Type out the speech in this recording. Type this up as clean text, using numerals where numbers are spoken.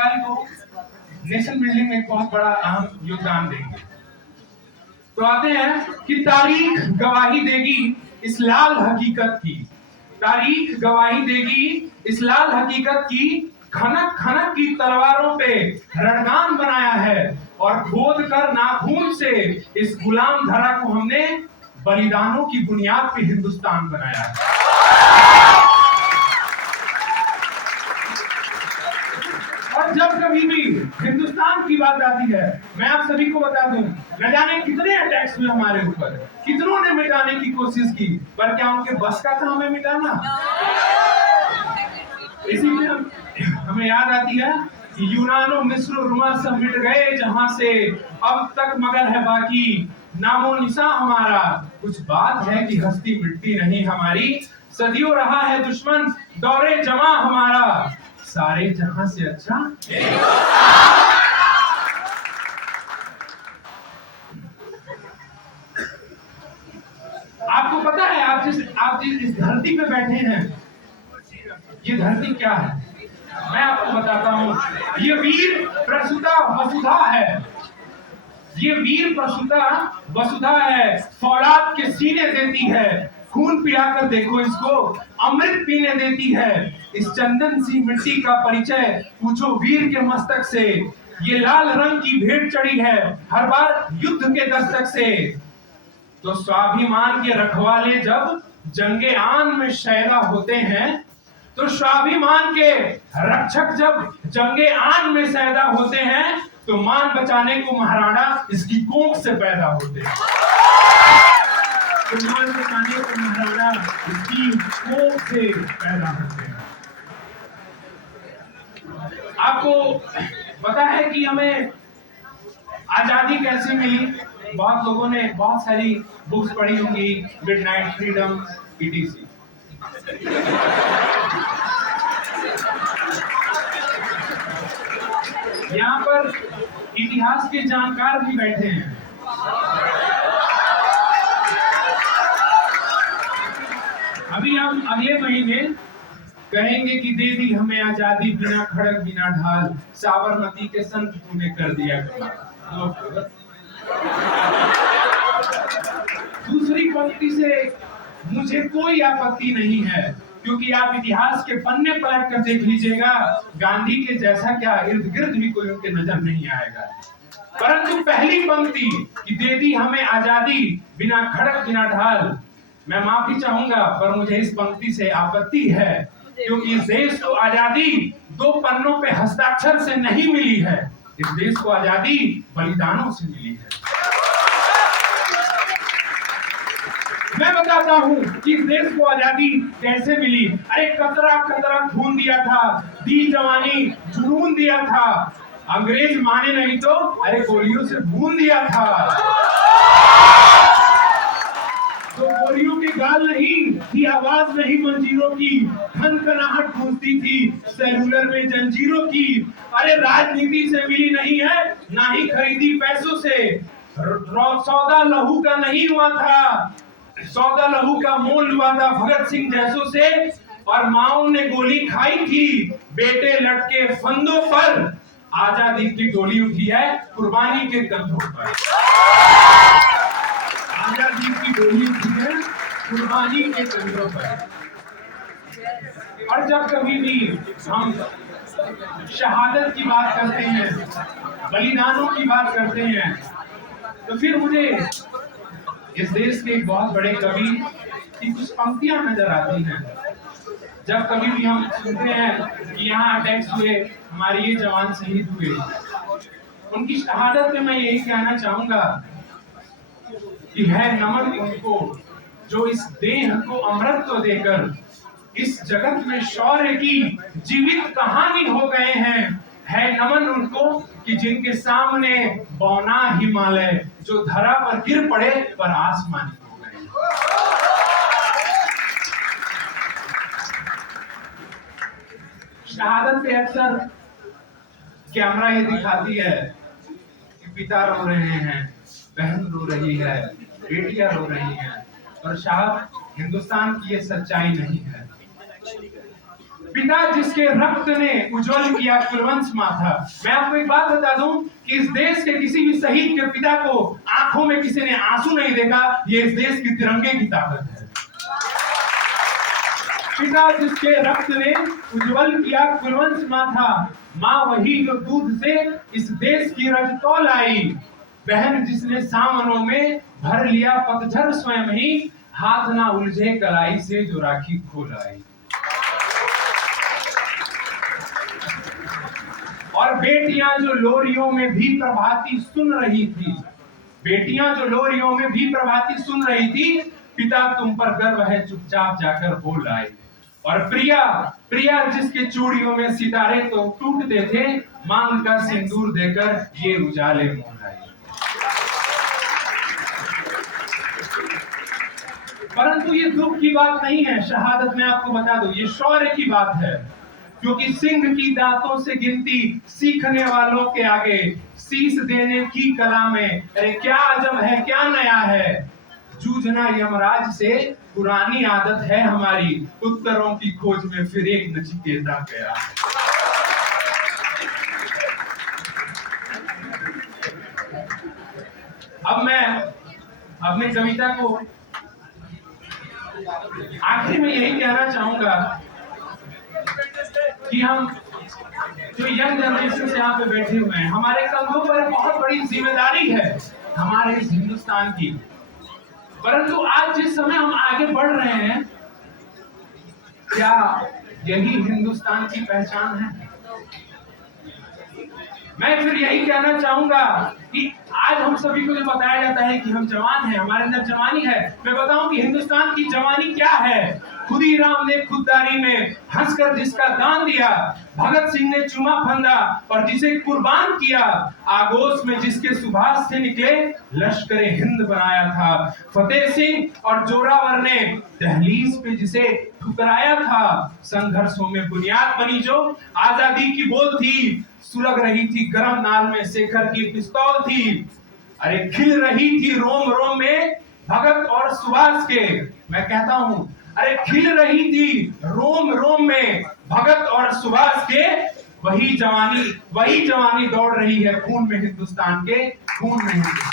कल को nation building में एक बहुत बड़ा अहम योगदान देंगे। तो आते हैं कि तारीख गवाही देगी इस लाल हकीकत की, तारीख गवाही देगी इस लाल हकीकत की, खनक खनक की तलवारों पे रणगान बनाया है और खोद कर नाखून से इस गुलाम धरा को हमने बलिदानों की बुनियाद पे हिंदुस्तान बनाया है। और जब कभी भी हिंदुस्तान की बात आती है, मैं आप सभी को बता दूं, न जाने कितने अटैक्स हुए हमारे ऊपर, कितनों ने मिटाने की कोशिश की, पर क्या उनके बस का था हमें मिटाना? इसीलिए हमें याद आती है कि यूनानो मिस्र रुमा सब मिट गए जहां से, अब तक मगर है बाकी नामो निशा हमारा। कुछ बात है कि हस्ती मिटती नहीं हमारी, सदियों रहा है दुश्मन दौरे जमा हमारा, सारे जहां से अच्छा। आपको पता है आप जिस इस धरती पे बैठे हैं, ये धरती क्या है? मैं आपको बताता हूँ, ये वीर प्रसूता वसुधा है, ये वीर प्रसूता वसुधा है, फौलाद के सीने देती है, खून पिलाकर देखो इसको अमृत पीने देती है, इस चंदन सी मिट्टी का परिचय पूछो वीर के मस्तक से, ये लाल रंग की भेंट चढ़ी है हर बार युद्ध के दस्तक से। तो स्वाभिमान के रखवाले जब जंगे आन में शैदा होते हैं, तो स्वाभिमान के रक्षक जब जंगे आन में शैदा होते हैं, तो मान बचाने को महाराणा इसकी कोख से पैदा होते हैं। तो मान बचाने को महाराणा इसकी कोख से पैदा होते हैं। आपको पता है कि हमें आजादी कैसे मिली? बहुत लोगों ने बहुत सारी बुक्स पढ़ी होंगी, मिडनाइट फ्रीडम ईटीसी। यहाँ पर इतिहास के जानकार भी बैठे हैं। अभी हम अगले महीने कहेंगे कि दे दी हमें आजादी बिना खड़क बिना ढाल, साबरमती के संत तूने कर दिया कमाल। दूसरी पंक्ति से मुझे कोई आपत्ति नहीं है, क्योंकि आप इतिहास के पन्ने पलट कर देख लीजिएगा, गांधी के जैसा क्या इर्द गिर्द भी कोई उनके नजर नहीं आएगा। परंतु पहली पंक्ति कि दे दी हमें आजादी बिना खड़क बिना ढाल, मैं माफी चाहूंगा पर मुझे इस पंक्ति से आपत्ति है, क्योंकि इस देश को आजादी दो पन्नों पे हस्ताक्षर से नहीं मिली है, इस देश को आजादी बलिदानों से मिली है। मैं बताता हूँ कि इस देश को आजादी कैसे मिली। अरे कतरा कतरा खून दिया था, दी जवानी जुनून दिया था, अंग्रेज माने नहीं तो अरे गोलियों से भून दिया था। तो गोलियों के गाल नहीं थी, आवाज नहीं मंजीरों की, खनखनाहट गूंजती थी सेलुलर में जंजीरों की। अरे राजनीति से मिली नहीं है, ना ही खरीदी पैसों से, सौदा लहू का नहीं हुआ था, सौदा लहू का मोल हुआ था भगत सिंह जैसों से, और माओ ने गोली खाई थी बेटे लटके फंदों पर, आजादी की डोली उठी है कुर्बानी के कंधों पर, आजादी की डोली उठी है कुर्बानी के कंधों पर। और जब कभी भी हम शहादत की बात करते हैं, बलिदानों की बात करते हैं, तो फिर मुझे इस देश के एक बहुत बड़े कवि की कुछ पंक्तियां नजर आती हैं। जब कभी भी हम सुनते हैं कि यहाँ अटैक्स हुए, हमारे ये जवान शहीद हुए, उनकी शहादत में मैं यही कहना चाहूंगा कि है नमन उनको जो इस देह को अमृत देकर इस जगत में शौर्य की जीवित कहानी हो गए हैं। है नमन उनको कि जिनके सामने बौना हिमालय जो धरा पर गिर पड़े पर आसमानी हो गए। शहादत पे अक्सर कैमरा ये दिखाती है कि पिता रो रहे हैं, बहन रो रही है, बेटियां रो रही हैं, और शायद हिंदुस्तान की ये सच्चाई नहीं है। पिता जिसके रक्त ने उज्जवल किया कुलवंश माथा। मैं आपको एक बात बता दूं कि इस देश के किसी भी शहीद के पिता को आंखों में किसी ने आंसू नहीं देखा। ये इस देश की तिरंगे की ताकत है। पिता जिसके रक्त ने उज्जवल किया कुलवंश माथा, माँ वही जो दूध से इस देश की रज तौल आई। बहन जिसने सामनों में भर लिया पतझर स्वयं ही, हाथ ना उलझे कलाई से जो राखी खोल आई। और बेटियां जो लोरियों में भी प्रभाती सुन रही थी, बेटियां जो लोरियों में भी प्रभाती सुन रही थी, पिता तुम पर गर्व है चुपचाप जाकर बोल आए। और प्रिया प्रिया जिसके चूड़ियों में सितारे तो टूटते थे, मांग का सिंदूर देकर ये उजाले मोल आए। परंतु ये दुख की बात नहीं है, शहादत में आपको बता दूं ये शौर्य की बात है। क्योंकि सिंह की दांतों से गिनती सीखने वालों के आगे शीश देने की कला में, अरे क्या अजब है क्या नया है। जूझना यमराज से पुरानी आदत है हमारी, उत्तरों की खोज में फिर एक नचिकेता गया। अब मैं अपनी कविता को आखिर में यही कहना चाहूंगा कि हम जो यंग जनरेशन से यहाँ पे बैठे हुए हैं, हमारे कंधों पर बहुत बड़ी जिम्मेदारी है हमारे इस हिंदुस्तान की। परंतु आज जिस समय हम आगे बढ़ रहे हैं, क्या यही हिंदुस्तान की पहचान है? मैं फिर यही कहना चाहूंगा कि आज हम सभी को जो बताया जाता है कि हम जवान हैं, हमारे अंदर जवानी है, मैं बताऊं कि हिंदुस्तान की जवानी क्या है। खुदीराम ने खुददारी में हंसकर जिसका दान दिया, भगत सिंह ने चुमा फंदा और जिसे कुर्बान किया, आगोश में जिसके सुभाष से निकले लश्कर हिंद बनाया था, फतेह सिंह और जोरावर ने दहलीज पे जिसे ठुकराया था, संघर्षों में बुनियाद बनी जो आजादी की बोल थी, सुलग रही थी गरम नाल में शेखर की पिस्तौल थी, अरे खिल रही थी रोम रोम में भगत और सुभाष के। मैं कहता हूं अरे खिल रही थी रोम रोम में भगत और सुभाष के, वही जवानी दौड़ रही है खून में हिंदुस्तान के, खून में हिंदुस्तान।